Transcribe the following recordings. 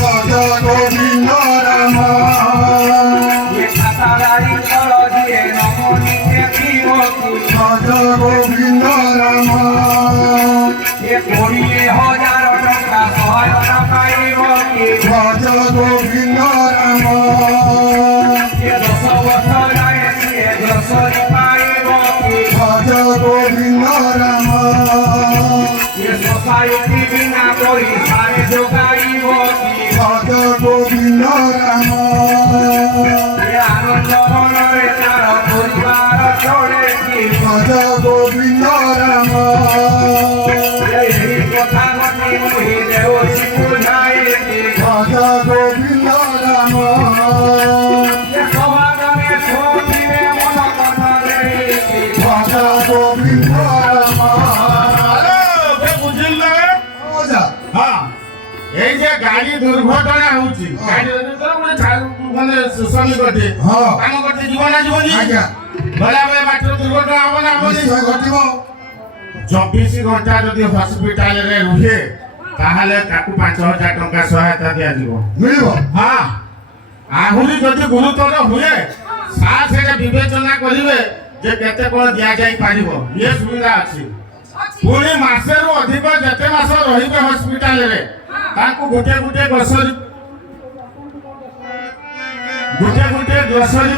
ভজ গোবিন্দ রাম ভজ গোবিন্দ রাম ভজ গোবিন্দ রাম ভজ গোবিন্দ রাম ভজ গোবিন্দ রাম ভজ গোবিন্দ রাম ভজ গোবিন্দ রাম ভজ গোবিন্দ রাম এই যে গাড়ি দুর্ঘটনা হଉଛି গাড়ি মানে শ্রমিকটি কাম করতে জীব না জীবনী গলাবে বাଟর দুর্ঘটনা হব না হবনি ঘটিব 24 ঘন্টা যদি হসপিটালে রুহে তাহলে তাକୁ 5000 ଟଙ୍କା ସହାୟତା ଦିଆଯିବ ମିଳିବ ହଁ ଆହୁରି ଯଦି ଗୁରୁତର ହୁଏ ସାର୍ ସେଟା ବିବେଚନା କରିବେ ଯେ କେତେ କ'ଣ ଦିଆଯାଇ ପାରିବ ଇଏ ସୁବିଧା ଅଛି ପୁଣି ମାସେରୁ ଅଧିକ ଯେତେ ମାସ ରହିବେ ହସ୍ପିଟାଲରେ ତାଙ୍କୁ ଗୋଟେ ଗ୍ରୋସରୀ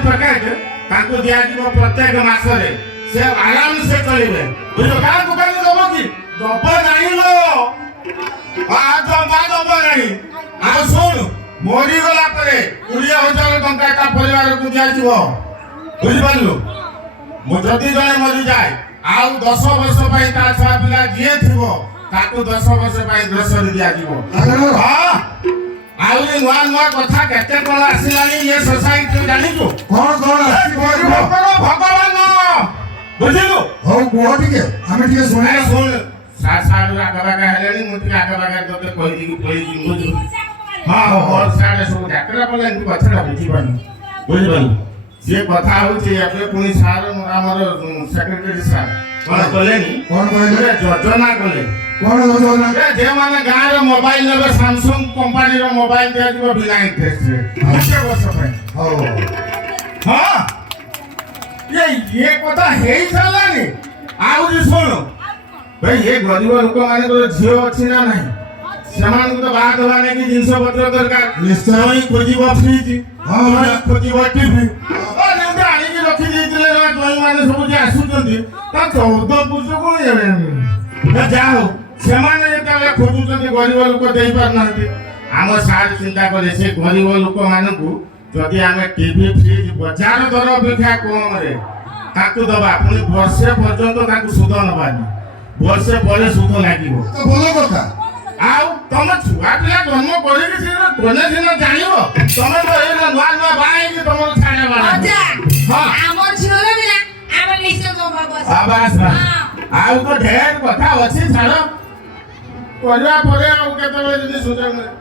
ପ୍ୟାକେଜ ତାଙ୍କୁ ଦିଆଯିବ ପ୍ରତ୍ୟେକ ମାସରେ ସେ ଆରାମ ସେ ଚଳିବେ ବୁଝିଲ କାହାକୁ କାହାକୁ ଦବ କି ଦବ ନାହିଁ ଲୋ ଦବ ନାହିଁ ଆଉ ଶୁଣ ମରିଗଲା ପରେ 20,000 ଟଙ୍କା ତା ପରିବାରକୁ ଦିଆଯିବ ବୁଝିପାରିଲୁ ମୁଁ ଯଦି ଜଣେ ମରିଯାଏ ଆଉ 10 ବର୍ଷ ପାଇଁ ତା ଛୁଆ ପିଲା ଯିଏ ଥିବ ତାକୁ 10 ବର୍ଷ ପାଇଁ ଗ୍ରୋସରୀ ଦିଆଯିବ ହଁ ଆହୁରି ନୂଆ ନୂଆ କଥା କେତେ କ'ଣ ଆସିଲାଣି ଇଏ ସୋସାଇଟି ଜାଣିଛୁ କଣ ଭଗବାନ ବୁଝିଲୁ ହଉ କୁହ ଟିକେ ଆମେ ଟିକେ ଶୁଣିବା ଶୁଣ ସାର୍ ଆଗବାଗା ହେଲେଣି ମୁଁ ଟିକେ ଆଗବାଗା ତତେ କହିଦେଇକି ପଳେଇଛି ବୁଝିଲୁ ହଁ ମୋର ସାର୍ ସବୁ ଡାକ୍ତର ବୋଲେ ଏମିତି କଥାଟା ବୁଝିପାରୁନି ବୁଝିପାରିଲୁ ସିଏ କଥା ହଉଛି ଏବେ ପୁଣି ସାର୍ ଆମର ସେକ୍ରେଟାରୀ ସାର୍ କ'ଣ କଲେନି କଣ କହିଲେ ଯୋଜନା କଲେ କଣ ଯୋଜନା ଯେଉଁମାନେ ଗାଁରେ ମୋବାଇଲ ନେବେ ସାମସଙ୍ଗ କମ୍ପାନୀର ମୋବାଇଲ ଦିଆଯିବ ବିନା ଇଣ୍ଟରେଷ୍ଟରେ 1 ବର୍ଷ ପାଇଁ ହଉ ହଁ ଇଏ କଥା ହେଇ ସାରିଲାଣି ଆହୁରି ଶୁଣ ଭାଇ ଏ ଗରିବ ଲୋକମାନଙ୍କର ଝିଅ ଅଛି ନା ନାହିଁ ସେମାନଙ୍କୁ ତ ବାହା ଦେବା ନେଇକି ଜିନିଷ ପତ୍ର ଦରକାର ନିଶ୍ଚୟ ଖୋଜିବ ଫ୍ରିଜ ଖୋଜିବ ଟିଭି ଯେମିତି ଆଣିକି ରଖି ଦେଇଥିଲେ ଜୟମାନେ ସବୁ ଯେ ଆସୁଛନ୍ତି ତା 14 ପୁରୁଷକୁ ଯାହା ହଉ ସେମାନେ ଯେତେବେଳେ ଖୋଜୁଛନ୍ତି ଗରିବ ଲୋକ ଦେଇପାରୁନାହାନ୍ତି ଆମ ସାର୍ ଚିନ୍ତା କଲେ ସେ ଗରିବ ଲୋକମାନଙ୍କୁ ଯଦି ଆମେ ଟିଭି ଫ୍ରିଜ ବଜାର ଦର ଅପେକ୍ଷା କମରେ ତାକୁ ଦବା ପୁଣି ବର୍ଷେ ପର୍ଯ୍ୟନ୍ତ ତାକୁ ସୁଧ ନବାନି ବର୍ଷେ ପରେ ସୁଧ ଲାଗିବ ଭଲ କଥା ଆଉ ତମ ଛୁଆ ପିଲା ଜନ୍ମ କରିକି ସିନା ଜାଣିବ ତମେ ତ ଏଇ ନୂଆ ନୂଆ ବାହା ହେଇକି ତମର ଛାଡା ବାହା ଆଉ ତ ଢେର କଥା ଅଛି ଛାଡ କରିବା ପରେ ଆଉ କେତେବେଳେ ଯଦି ସୁଯୋଗ ମିଳେ